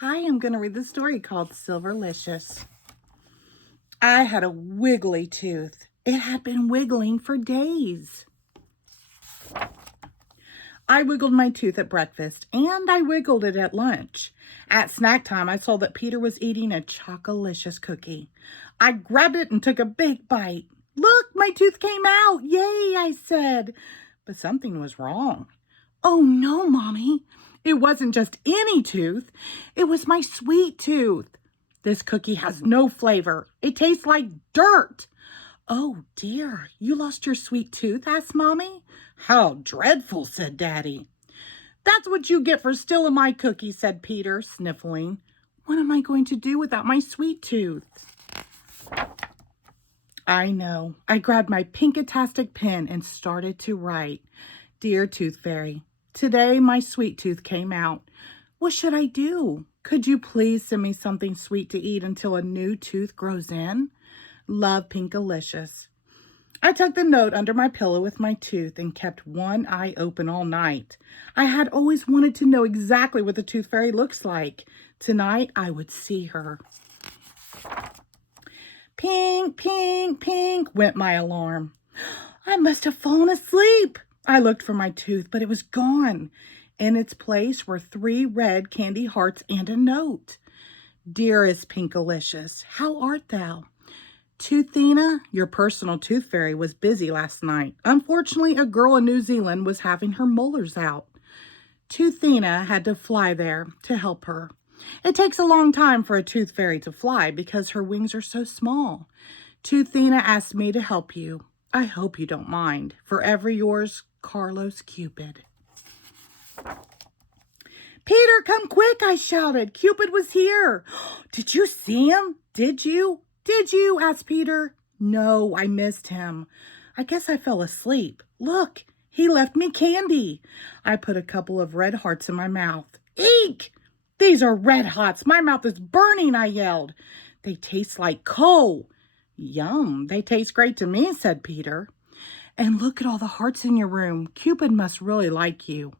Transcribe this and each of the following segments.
Hi, I'm going to read the story called Silverlicious. I had a wiggly tooth. It had been wiggling for days. I wiggled my tooth at breakfast and I wiggled it at lunch. At snack time, I saw that Peter was eating a Chocolicious cookie. I grabbed it and took a big bite. Look, my tooth came out. Yay, I said. But something was wrong. Oh no, Mommy. It wasn't just any tooth. It was my sweet tooth. This cookie has no flavor. It tastes like dirt. Oh dear, you lost your sweet tooth? Asked Mommy. How dreadful, said Daddy. That's what you get for stealing my cookie, said Peter, sniffling. What am I going to do without my sweet tooth? I know. I grabbed my Pinkatastic pen and started to write. Dear Tooth Fairy, today my sweet tooth came out. What should I do? Could you please send me something sweet to eat until a new tooth grows in? Love, Pinkalicious. I tucked the note under my pillow with my tooth and kept one eye open all night. I had always wanted to know exactly what the Tooth Fairy looks like. Tonight I would see her. Pink, pink, pink, went my alarm. I must have fallen asleep. I looked for my tooth, but it was gone. In its place were 3 red candy hearts and a note. Dearest Pinkalicious, how art thou? Toothina, your personal tooth fairy, was busy last night. Unfortunately, a girl in New Zealand was having her molars out. Toothina had to fly there to help her. It takes a long time for a tooth fairy to fly because her wings are so small. Toothina asked me to help you. I hope you don't mind. Forever yours, Carlos Cupid. Peter, come quick, I shouted. Cupid was here. Did you see him? Did you? Did you? Asked Peter. No, I missed him. I guess I fell asleep. Look, he left me candy. I put a couple of red hearts in my mouth. Eek! These are red hots. My mouth is burning, I yelled. They taste like coal. Yum, they taste great to me, said Peter. And look at all the hearts in your room. Cupid must really like you.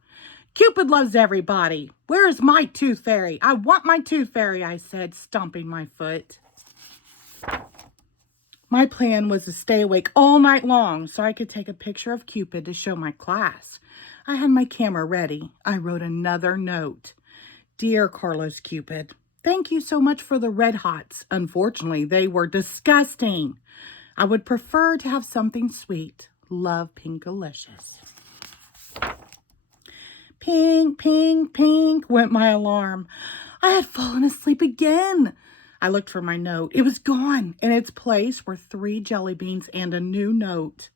Cupid loves everybody. Where is my tooth fairy? I want my tooth fairy, I said, stomping my foot. My plan was to stay awake all night long so I could take a picture of Cupid to show my class. I had my camera ready. I wrote another note. Dear Carlos Cupid, thank you so much for the red hots. Unfortunately, they were disgusting. I would prefer to have something sweet. Love, Pinkalicious. Pink, pink, pink, went my alarm. I had fallen asleep again. I looked for my note. It was gone. In its place were 3 jelly beans and a new note.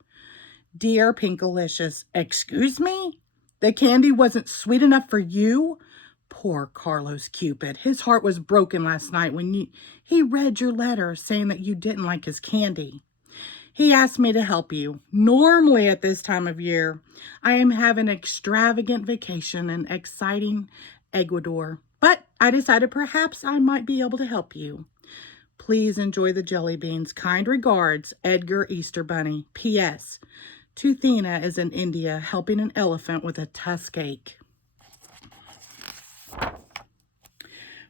Dear Pinkalicious, excuse me? The candy wasn't sweet enough for you? Poor Carlos Cupid. His heart was broken last night when he read your letter saying that you didn't like his candy. He asked me to help you. Normally at this time of year, I am having an extravagant vacation in exciting Ecuador, but I decided perhaps I might be able to help you. Please enjoy the jelly beans. Kind regards, Edgar Easter Bunny. P.S. Toothina is in India helping an elephant with a tusk ache.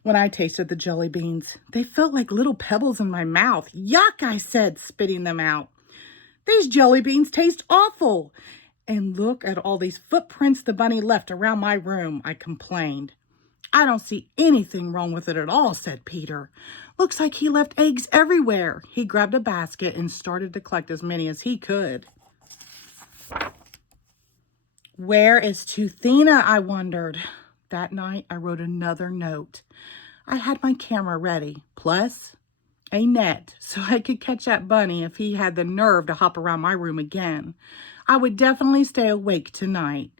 When I tasted the jelly beans, they felt like little pebbles in my mouth. Yuck, I said, spitting them out. These jelly beans taste awful. And look at all these footprints the bunny left around my room, I complained. I don't see anything wrong with it at all, said Peter. Looks like he left eggs everywhere. He grabbed a basket and started to collect as many as he could. Where is Toothina? I wondered. That night, I wrote another note. I had my camera ready, plus a net, so I could catch that bunny if he had the nerve to hop around my room again. I would definitely stay awake tonight.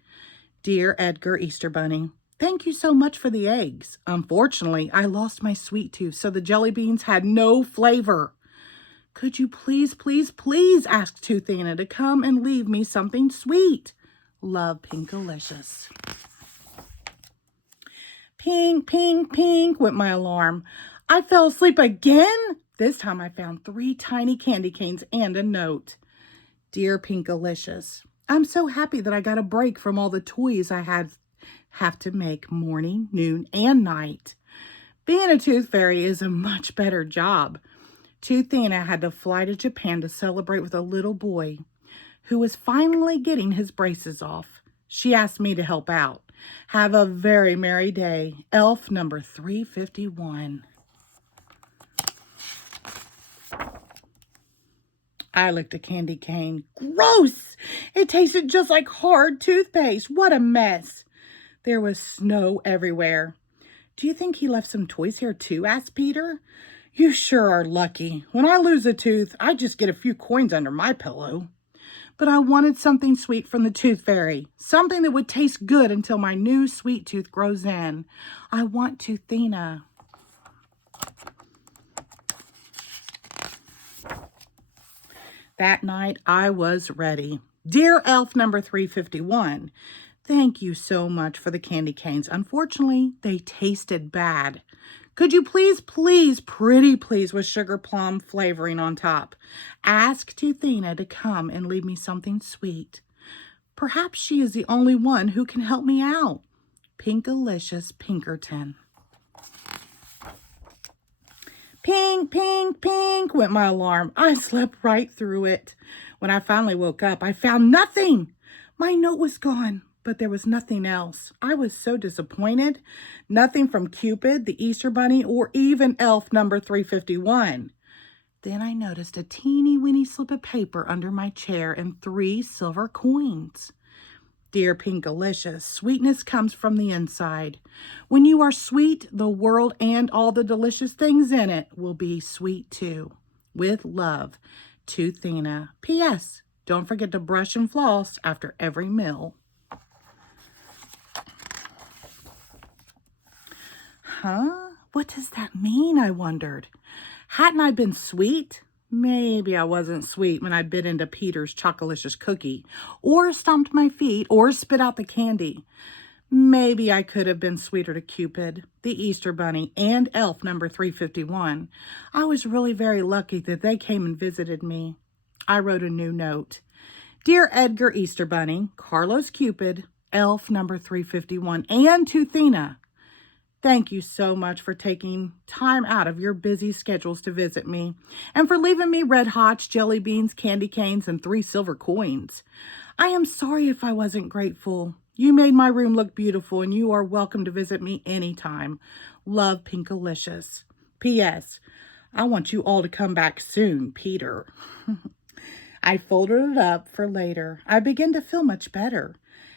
Dear Edgar Easter Bunny, thank you so much for the eggs. Unfortunately, I lost my sweet tooth, so the jelly beans had no flavor. Could you please, please, please ask Toothina to come and leave me something sweet? Love, Pinkalicious. Pink, pink, pink, went my alarm. I fell asleep again. This time I found 3 tiny candy canes and a note. Dear Pinkalicious, I'm so happy that I got a break from all the toys I have to make morning, noon, and night. Being a tooth fairy is a much better job. Toothina had to fly to Japan to celebrate with a little boy who was finally getting his braces off. She asked me to help out. Have a very merry day. Elf number 351. I licked a candy cane. Gross! It tasted just like hard toothpaste. What a mess. There was snow everywhere. Do you think he left some toys here too? Asked Peter. You sure are lucky. When I lose a tooth, I just get a few coins under my pillow. But I wanted something sweet from the tooth fairy. Something that would taste good until my new sweet tooth grows in. I want Toothina. That night, I was ready. Dear Elf number 351, thank you so much for the candy canes. Unfortunately, they tasted bad. Could you please, pretty please, with sugar plum flavoring on top, ask Toothina to come and leave me something sweet? Perhaps she is the only one who can help me out. Pinkalicious Pinkerton. Pink, pink, pink went my alarm. I slept right through it. When I finally woke up, I found nothing. My note was gone, but there was nothing else. I was so disappointed. Nothing from Cupid, the Easter Bunny, or even Elf number 351. Then I noticed a teeny weeny slip of paper under my chair and 3 silver coins. Dear Pinkalicious, sweetness comes from the inside. When you are sweet, the world and all the delicious things in it will be sweet too. With love, Toothina. P.S. Don't forget to brush and floss after every meal. Huh? What does that mean, I wondered. Hadn't I been sweet? Maybe I wasn't sweet when I bit into Peter's Chocolicious cookie, or stomped my feet, or spit out the candy. Maybe I could have been sweeter to Cupid, the Easter Bunny, and Elf number 351. I was really very lucky that they came and visited me. I wrote a new note. Dear Edgar Easter Bunny, Carlos Cupid, Elf number 351, and Toothina, thank you so much for taking time out of your busy schedules to visit me and for leaving me red hots, jelly beans, candy canes, and 3 silver coins. I am sorry if I wasn't grateful. You made my room look beautiful and you are welcome to visit me anytime. Love, Pinkalicious. P.S. I want you all to come back soon, Peter. I folded it up for later. I began to feel much better.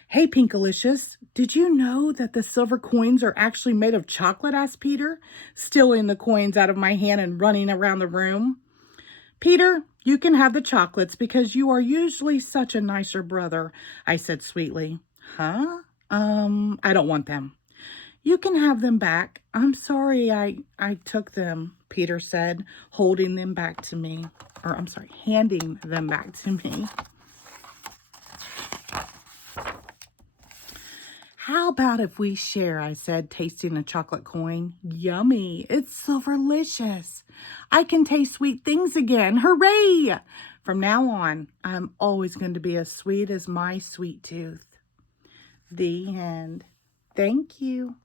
Hey, Pinkalicious, did you know that the silver coins are actually made of chocolate? Asked Peter, stealing the coins out of my hand and running around the room. Peter, you can have the chocolates because you are usually such a nicer brother, I said sweetly. Huh? I don't want them. You can have them back. I'm sorry I took them, Peter said, holding them back to me. Handing them back to me. How about if we share, I said, tasting a chocolate coin. Yummy. It's Silverlicious. I can taste sweet things again. Hooray! From now on, I'm always going to be as sweet as my sweet tooth. The end. Thank you.